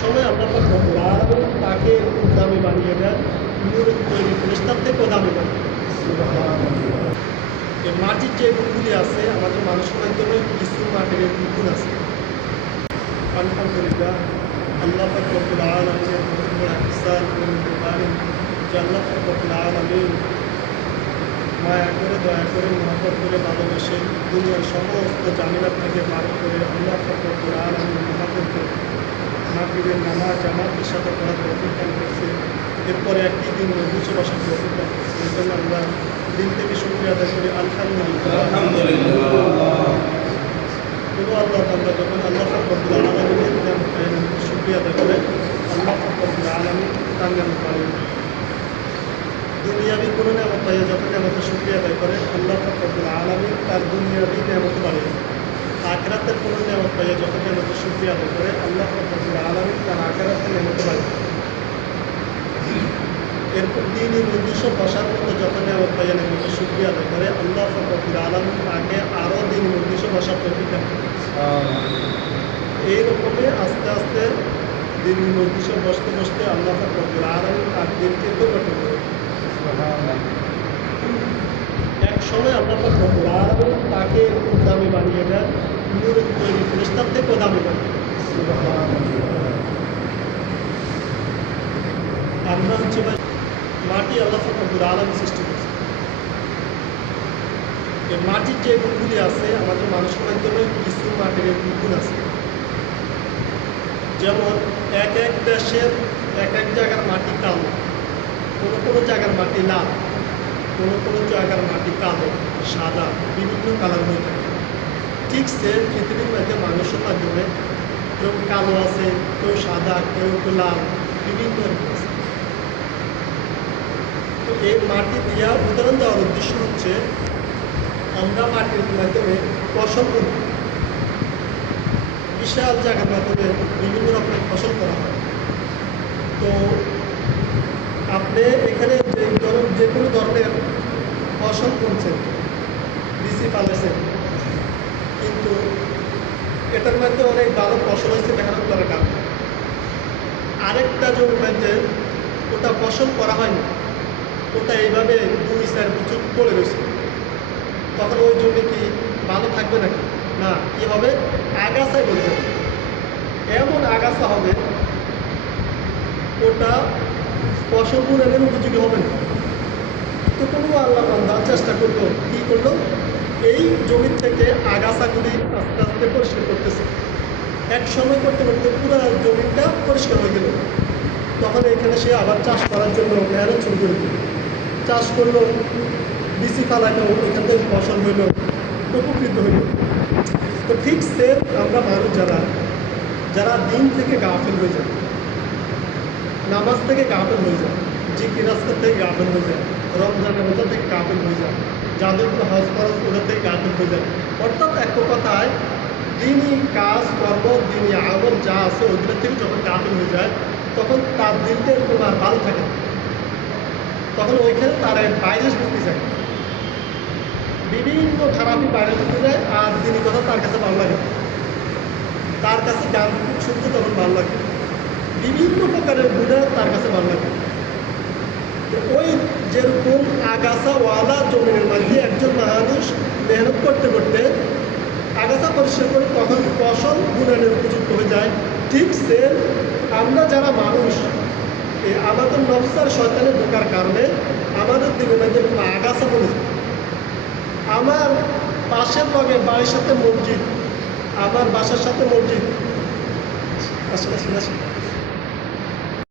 সময় আলামিন তাকে দামি বানিয়ে দেন তৈরি ফেরেশতার থেকেও দামি বানিয়ে এই মাটির যে গুণগুলি আছে, আমাদের মানুষের মাধ্যমে কিছু মাটির গুণ আছে। আলহামদুলিল্লাহ আল্লাহ বড় ইহসান এবং যে, আল্লাহ পাক রব্বুল আলামিন মায়া করে, দয়া করে, মহব্বত করে ভালোবেসে দুনিয়ার সমস্ত জামিনাত থেকে বার করে, আল্লাহ ফকর আলমী মহাদেরকে মাগরিবের নামাজ জামাতের সাথে করার তৌফিক দান করছে। এরপরে একটি দিন মজুসে বসার তৌফিক দান করছে। এই জন্য আমরা দিন থেকে শুক্রিয়া আদায় করি। আলহামদুলিল্লাহ। কোনো আল্লাহ বান্দা যখন আল্লাহ ফকর আলমীর শুক্রিয়া আদায় করে, আল্লাহ ফকর আলমী তার নাম পায় দুনিয়াবি কোনো নিয়ামত পাইয়া যখন নিয়ামতের শুক্রিয়া আদায় করে, আল্লাহ ফকরুল আলমী তার দুনিয়াবি দেয়। আখরাতের নিয়ামত পাইয়া যখন নিয়ামতের আদায় করে আল্লাহ ফকরুল আলমী তার নিয়ামত বাড়িয়ে দেয়। এরপর দিনই নির্দিষ্ট বসার মতো যখন নিয়ামত পাইয়া নিয়ামতের শুক্রিয়া আদায় করে আল্লাহ ফকরুল আলমী তাকে আরও দিন নির্দিষ্ট বসার দেন এইরকমই আস্তে আস্তে দিন নির্দিষ্ট বসতে বসতে আল্লাহ ফকরুল আলমী তার দিনকে পরিবর্তন করে। এক সময় আল্লাহ পাক রব্বুল আলামিন তাকে এরকম দামি বানিয়ে দেন নূরের তৈরি ফেরেশতার থেকেও দামি বানিয়ে দেন। আমরা হচ্ছে ভাই মাটি আল্লাহ পাক রব্বুল সৃষ্টি করছে এই মাটির যে গুণগুলি আছে আমাদের মানুষের মাধ্যমে কিছু মাটির গুণ আছে যেমন এক এক দেশের এক এক জায়গার মাটি কালো কোনো কোনো জায়গার মাটি লাল কোনো কোনো জায়গার মাটি কালো, সাদা, বিভিন্ন কালার হয়ে থাকে ঠিক সে পৃথিবীর মধ্যে মানুষের মাধ্যমে কেউ কালো আছে, কেউ সাদা, কেউ গোলাপ, বিভিন্ন রকম আছে। তো এই মাটি দিয়া উদাহরণ দেওয়ার উদ্দেশ্য হচ্ছে, আমরা মাটির মাধ্যমে ফসল করি বিশাল জায়গার মাধ্যমে বিভিন্ন রকমের ফসল করা হয়। তো আপনি এখানে যে ধরুন, যে কোনো ধরনের ফসল করছেন বিসি ফালেছেন কিন্তু এটার মধ্যে অনেক ভালো ফসল হয়েছে মেহনত করার কারণে। আরেকটা জমির মধ্যে ওটা ফসল করা হয়নি। ওটা এইভাবে দুই চার বছর পড়ে রয়েছে। তখন ওই জমি কি ভালো থাকবে নাকি? না, কি হবে? আগাছায় বলতে এমন আগাছা হবে, ওটা ফসল গুণানের উপযোগী হবে না। তো কোনো আল্লাহ চেষ্টা করল, কী করল? এই জমির থেকে আগাছাগুলি আস্তে আস্তে পরিষ্কার করতেছে। এক সময় করতে করতে পুরো জমিটা পরিষ্কার হয়ে গেল। তখন এখানে সে আবার চাষ করার জন্য মেহনত শুরু করে দিল। চাষ করল বিসি ফালাইলো এখান থেকে ফসল হইল, উপকৃত হইল। তো ঠিক সেম আমরা মানুষ যারা যারা দিন থেকে গাফিল হয়ে যায়, নামাজ থেকে গাফেল হয়ে যায়, জিকির রাস্তা থেকে গাফেল হয়ে যায়, রমজানের রোজা থেকে গাফিল হয়ে যায়। যাদবপুর হজ খরচ থেকে গাফিল হয়ে যায়। অর্থাৎ এক কথায় দিনই কাজ কর্ম দিনই আমল যা আছে ওইগুলো থেকে যখন গাফিল হয়ে যায়, তখন তার দিনটা এরকম আর ভালো থাকে। তখন ওইখানে তার বাইরে ঢুকতে যায় বিভিন্ন খারাপই বাইরে ঢুকতে যায় আর দিনই কথা তার কাছে ভালো লাগে। তার কাছে গান শুনতে তখন ভালো লাগে। বিভিন্ন প্রকারের গুণা তার কাছে ভালো লাগে। ওই যেরকম আগাছাওয়ালা জমিনের মধ্যে একজন মানুষ মেহনত করতে করতে আগাছা পরিষ্কার করে তখন ফসল গুণানের উপযুক্ত হয়ে যায়। ঠিক সে আমরা যারা মানুষ, এই আমাদের নবসার শয়তানে ঢোকার কারণে আমাদের দিনের মধ্যে এরকম আগাছা বলে আমার পাশের লগে বাড়ির সাথে মসজিদ, আমার বাসার সাথে মসজিদ। আসলে আসলে আসলে